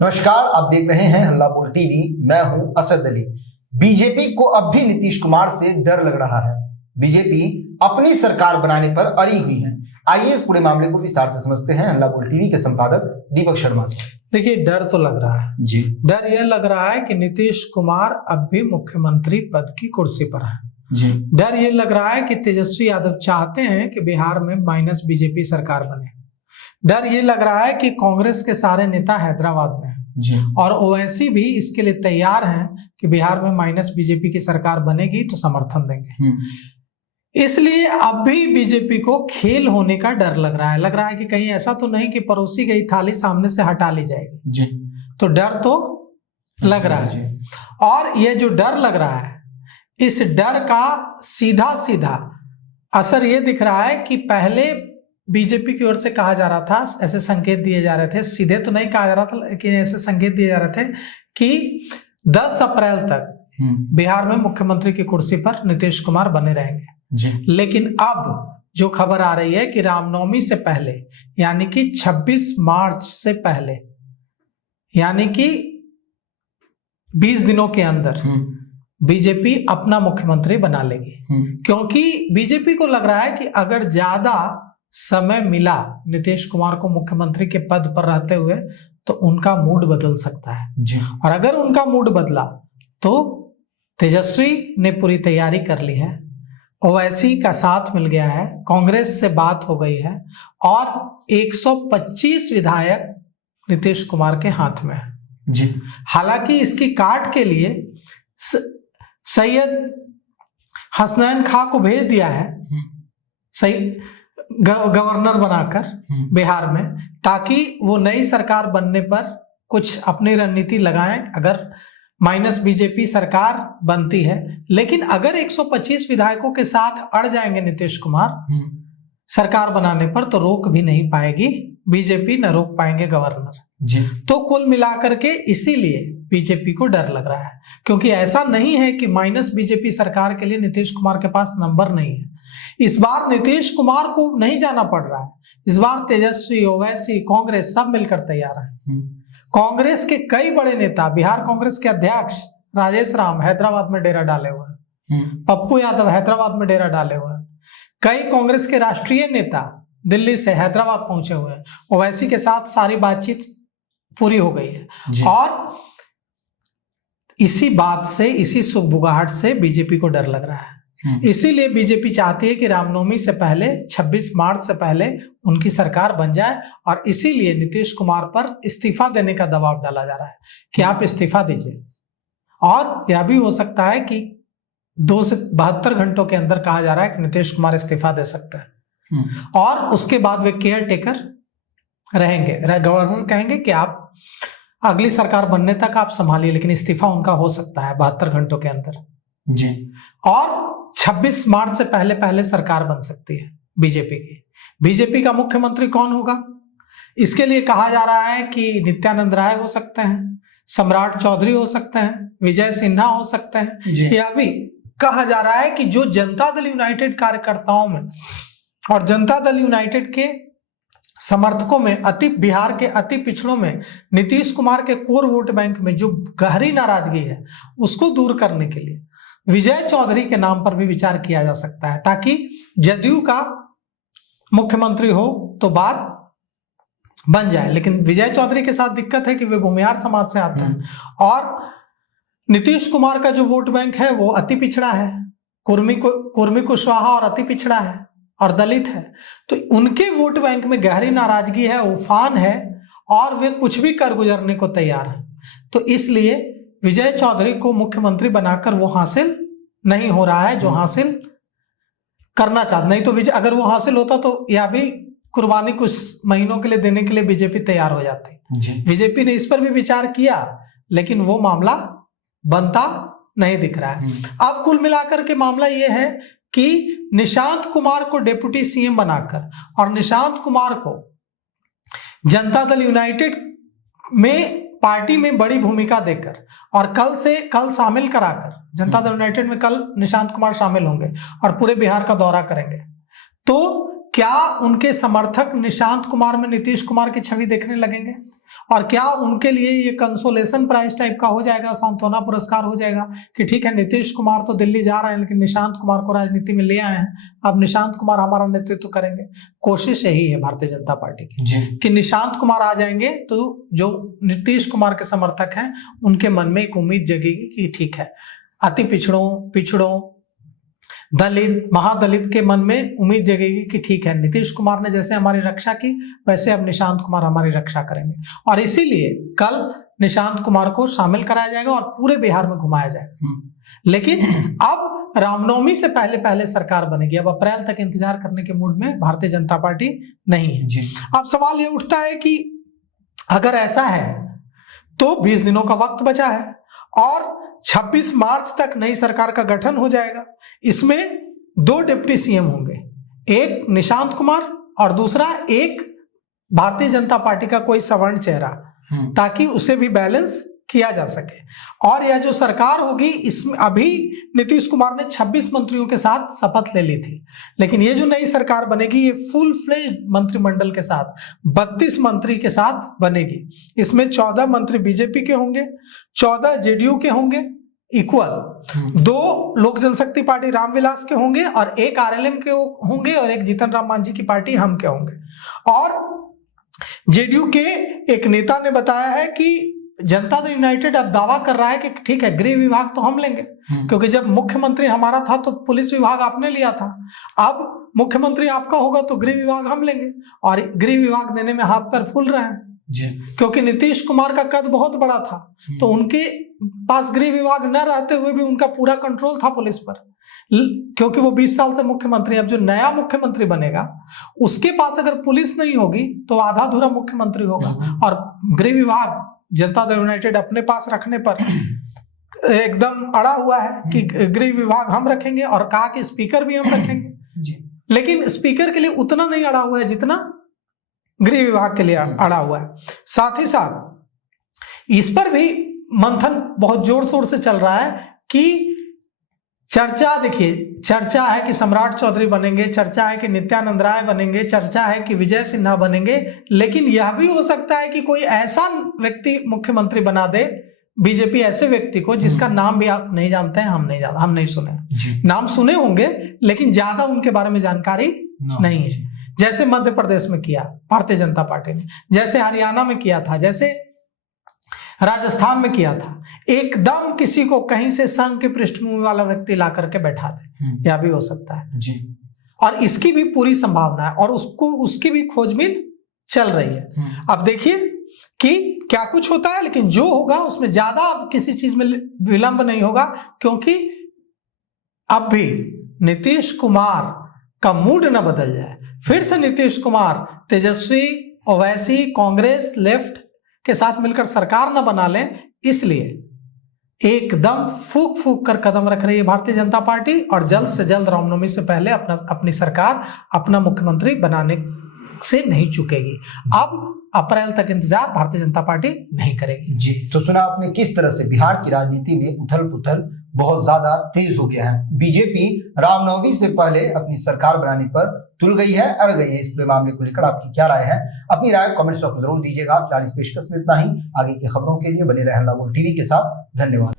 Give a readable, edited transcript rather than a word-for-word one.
नमस्कार, आप देख रहे हैं हल्ला बोल टीवी। मैं हूं असद अली। बीजेपी को अब भी नीतीश कुमार से डर लग रहा है। बीजेपी अपनी सरकार बनाने पर अड़ी हुई है। आइए इस पूरे मामले को विस्तार से समझते हैं हल्ला बोल टीवी के संपादक दीपक शर्मा से। देखिए, डर तो लग रहा है जी। डर यह लग रहा है कि नीतीश कुमार अब भी मुख्यमंत्री पद की कुर्सी पर है जी। डर ये लग रहा है कि तेजस्वी यादव चाहते हैं कि बिहार में माइनस बीजेपी सरकार बने। डर ये लग रहा है कि कांग्रेस के सारे नेता हैदराबाद में हैं जी। और ओवैसी भी इसके लिए तैयार हैं कि बिहार में माइनस बीजेपी की सरकार बनेगी तो समर्थन देंगे। इसलिए अब भी बीजेपी को खेल होने का डर लग रहा है कि कहीं ऐसा तो नहीं कि परोसी गई थाली सामने से हटा ली जाएगी। जी। तो डर तो लग रहा है। और ये जो डर लग रहा है, इस डर का सीधा सीधा असर ये दिख रहा है कि पहले बीजेपी की ओर से कहा जा रहा था, ऐसे संकेत दिए जा रहे थे, सीधे तो नहीं कहा जा रहा था लेकिन ऐसे संकेत दिए जा रहे थे कि 10 अप्रैल तक बिहार में मुख्यमंत्री की कुर्सी पर नीतीश कुमार बने रहेंगे। जी। लेकिन अब जो खबर आ रही है कि रामनवमी से पहले, यानी कि 26 मार्च से पहले, यानी कि 20 दिनों के अंदर बीजेपी अपना मुख्यमंत्री बना लेगी। क्योंकि बीजेपी को लग रहा है कि अगर ज्यादा समय मिला नीतीश कुमार को मुख्यमंत्री के पद पर रहते हुए तो उनका मूड बदल सकता है जी। और अगर उनका मूड बदला तो तेजस्वी ने पूरी तैयारी कर ली है, ओवैसी का साथ मिल गया है, कांग्रेस से बात हो गई है और 125 विधायक नीतीश कुमार के हाथ में है। जी। हालांकि इसकी काट के लिए सैयद हसनैन खां को भेज दिया है सही गवर्नर बनाकर बिहार में, ताकि वो नई सरकार बनने पर कुछ अपनी रणनीति लगाएं अगर माइनस बीजेपी सरकार बनती है। लेकिन अगर 125 विधायकों के साथ अड़ जाएंगे नीतीश कुमार सरकार बनाने पर तो रोक भी नहीं पाएगी बीजेपी, न रोक पाएंगे गवर्नर जी। तो कुल मिलाकर के इसीलिए बीजेपी को डर लग रहा है, क्योंकि ऐसा नहीं है कि माइनस बीजेपी सरकार के लिए नीतीश कुमार के पास नंबर नहीं है। इस बार नीतीश कुमार को नहीं जाना पड़ रहा है, इस बार तेजस्वी, ओवैसी, कांग्रेस सब मिलकर तैयार है। कांग्रेस के कई बड़े नेता, बिहार कांग्रेस के अध्यक्ष राजेश राम हैदराबाद में डेरा डाले हुए हैं, पप्पू यादव हैदराबाद में डेरा डाले हुए हैं, कई कांग्रेस के राष्ट्रीय नेता दिल्ली से हैदराबाद पहुंचे हुए हैं, ओवैसी के साथ सारी बातचीत पूरी हो गई है। और इसी बात से, इसी सुगबुगाहट से बीजेपी को डर लग रहा है। इसीलिए बीजेपी चाहती है कि रामनवमी से पहले, 26 मार्च से पहले उनकी सरकार बन जाए और इसीलिए नीतीश कुमार पर इस्तीफा देने का दबाव डाला जा रहा है कि आप इस्तीफा दीजिए। और यह भी हो सकता है कि 2 से 72 घंटों के अंदर कहा जा रहा है कि नीतीश कुमार इस्तीफा दे सकते हैं और उसके बाद वे केयर टेकर रहेंगे। गवर्नर कहेंगे कि आप अगली सरकार बनने तक आप संभालिए, लेकिन इस्तीफा उनका हो सकता है 72 घंटों के अंदर जी। और 26 मार्च से पहले पहले सरकार बन सकती है बीजेपी की। बीजेपी का मुख्यमंत्री कौन होगा? इसके लिए कहा जा रहा है कि नित्यानंद राय हो सकते हैं, सम्राट चौधरी हो सकते हैं, विजय सिन्हा हो सकते हैं। यह भी कहा जा रहा है कि जो जनता दल यूनाइटेड कार्यकर्ताओं में और जनता दल यूनाइटेड के समर्थकों में, बिहार के अति पिछड़ों में, नीतीश कुमार के कोर वोट बैंक में जो गहरी नाराजगी है उसको दूर करने के लिए विजय चौधरी के नाम पर भी विचार किया जा सकता है, ताकि जदयू का मुख्यमंत्री हो तो बात बन जाए। लेकिन विजय चौधरी के साथ दिक्कत है कि वे भूमिहार समाज से आते हैं और नीतीश कुमार का जो वोट बैंक है वो अति पिछड़ा है, कुर्मी कुशवाहा और अति पिछड़ा है और दलित है। तो उनके वोट बैंक में गहरी नाराजगी है, उफान है और वे कुछ भी कर गुजरने को तैयार हैं। तो इसलिए विजय चौधरी को मुख्यमंत्री बनाकर वो हासिल नहीं हो रहा है जो हासिल करना चाहते। नहीं तो अगर वो हासिल होता तो यह भी कुर्बानी कुछ महीनों के लिए देने के लिए बीजेपी तैयार हो जाती। बीजेपी ने इस पर भी विचार किया लेकिन वो मामला बनता नहीं दिख रहा है। अब कुल मिलाकर के मामला ये है कि निशांत कुमार को डिप्टी सीएम बनाकर और निशांत कुमार को जनता दल यूनाइटेड में पार्टी में बड़ी भूमिका देकर और कल शामिल कराकर, जनता दल यूनाइटेड में कल निशांत कुमार शामिल होंगे और पूरे बिहार का दौरा करेंगे, तो क्या उनके समर्थक निशांत कुमार में नीतीश कुमार की छवि देखने लगेंगे? और क्या उनके लिए ये कंसोलेशन प्राइज टाइप का हो जाएगा, सांत्वना पुरस्कार हो जाएगा कि ठीक है नीतीश कुमार तो दिल्ली जा रहे हैं लेकिन निशांत कुमार को राजनीति में ले आए हैं, अब निशांत कुमार हमारा नेतृत्व करेंगे। कोशिश यही है भारतीय जनता पार्टी की कि निशांत कुमार आ जाएंगे तो जो नीतीश कुमार के समर्थक हैं उनके मन में एक उम्मीद जगेगी कि ठीक है, अति पिछड़ों दलित महादलित के मन में उम्मीद जगेगी कि ठीक है, नीतीश कुमार ने जैसे हमारी रक्षा की वैसे अब निशांत कुमार हमारी रक्षा करेंगे। और इसीलिए कल निशांत कुमार को शामिल कराया जाएगा और पूरे बिहार में घुमाया जाएगा। लेकिन अब रामनवमी से पहले सरकार बनेगी। अब अप्रैल तक इंतजार करने के मूड में भारतीय जनता पार्टी नहीं है। अब सवाल ये उठता है कि अगर ऐसा है तो 20 दिनों का वक्त बचा है और 26 मार्च तक नई सरकार का गठन हो जाएगा। इसमें 2 डिप्टी सीएम होंगे, एक निशांत कुमार और दूसरा एक भारतीय जनता पार्टी का कोई सवर्ण चेहरा, ताकि उसे भी बैलेंस किया जा सके। और यह जो सरकार होगी इसमें अभी नीतीश कुमार ने 26 मंत्रियों के साथ शपथ ले ली थी, लेकिन ये जो नई सरकार बनेगी ये फुल फ्लेज्ड मंत्रिमंडल के साथ 32 मंत्री के साथ बनेगी। इसमें 14 मंत्री बीजेपी के होंगे, 14 जेडीयू के होंगे इक्वल, 2 लोक जनशक्ति पार्टी रामविलास के होंगे और एक आरएलएम के होंगे और एक जीतन राम मांझी की पार्टी हम के होंगे। और जेडीयू के एक नेता ने बताया है कि जनता दल यूनाइटेड अब दावा कर रहा है कि ठीक है, गृह विभाग तो हम लेंगे, क्योंकि जब मुख्यमंत्री हमारा था तो पुलिस विभाग आपने लिया था, अब मुख्यमंत्री आपका होगा तो गृह विभाग हम लेंगे। और गृह विभाग देने में हाथ पैर फूल रहे हैं क्योंकि नीतीश कुमार का कद बहुत बड़ा था, तो उनके पास गृह विभाग न रहते हुए भी उनका पूरा कंट्रोल था पुलिस पर, क्योंकि वो 20 साल से मुख्यमंत्री। अब जो नया मुख्यमंत्री बनेगा उसके पास अगर पुलिस नहीं होगी तो आधा अधूरा मुख्यमंत्री होगा। और गृह विभाग जनता दल यूनाइटेड अपने पास रखने पर एकदम अड़ा हुआ है कि गृह विभाग हम रखेंगे और कहा कि स्पीकर भी हम रखेंगे। लेकिन स्पीकर के लिए उतना नहीं अड़ा हुआ है जितना गृह विभाग के लिए अड़ा हुआ है। साथ ही साथ इस पर भी मंथन बहुत जोर शोर से चल रहा है कि चर्चा, देखिए चर्चा है कि सम्राट चौधरी बनेंगे, चर्चा है कि नित्यानंद राय बनेंगे, चर्चा है कि विजय सिन्हा बनेंगे, लेकिन यह भी हो सकता है कि कोई ऐसा व्यक्ति मुख्यमंत्री बना दे बीजेपी, ऐसे व्यक्ति को जिसका नाम भी आप नहीं जानते हैं, हम नहीं सुने। नाम सुने होंगे लेकिन ज्यादा उनके बारे में जानकारी नहीं है। जैसे मध्य प्रदेश में किया भारतीय जनता पार्टी ने, जैसे हरियाणा में किया था, जैसे राजस्थान में किया था, एकदम किसी को कहीं से संघ के पृष्ठभूमि वाला व्यक्ति ला करके बैठा दे, यह भी हो सकता है जी। और इसकी भी पूरी संभावना है और उसकी भी खोजबीन चल रही है। अब देखिए कि क्या कुछ होता है, लेकिन जो होगा उसमें ज्यादा अब किसी चीज में विलंब नहीं होगा, क्योंकि अब भी नीतीश कुमार का मूड न बदल जाए, फिर से नीतीश कुमार तेजस्वी, ओवैसी, कांग्रेस, लेफ्ट के साथ मिलकर सरकार न बना लें, इसलिए एकदम फूक फूक कर कदम रख रही है भारतीय जनता पार्टी और जल्द से जल्द रामनवमी से पहले अपनी सरकार, अपना मुख्यमंत्री बनाने से नहीं चुकेगी। अब अप्रैल तक इंतजार भारतीय जनता पार्टी नहीं करेगी जी। तो सुना आपने किस तरह से बिहार की राजनीति में उथल पुथल बहुत ज्यादा तेज हो गया है। बीजेपी रामनवमी से पहले अपनी सरकार बनाने पर तुल गई है, अड़ गई है। इस पूरे मामले को लेकर आपकी क्या राय है? अपनी राय कमेंट्स में जरूर दीजिएगा। फिलहाल इस पेशकश में इतना ही। आगे की खबरों के लिए बने रहें हल्ला बोल टीवी के साथ। धन्यवाद।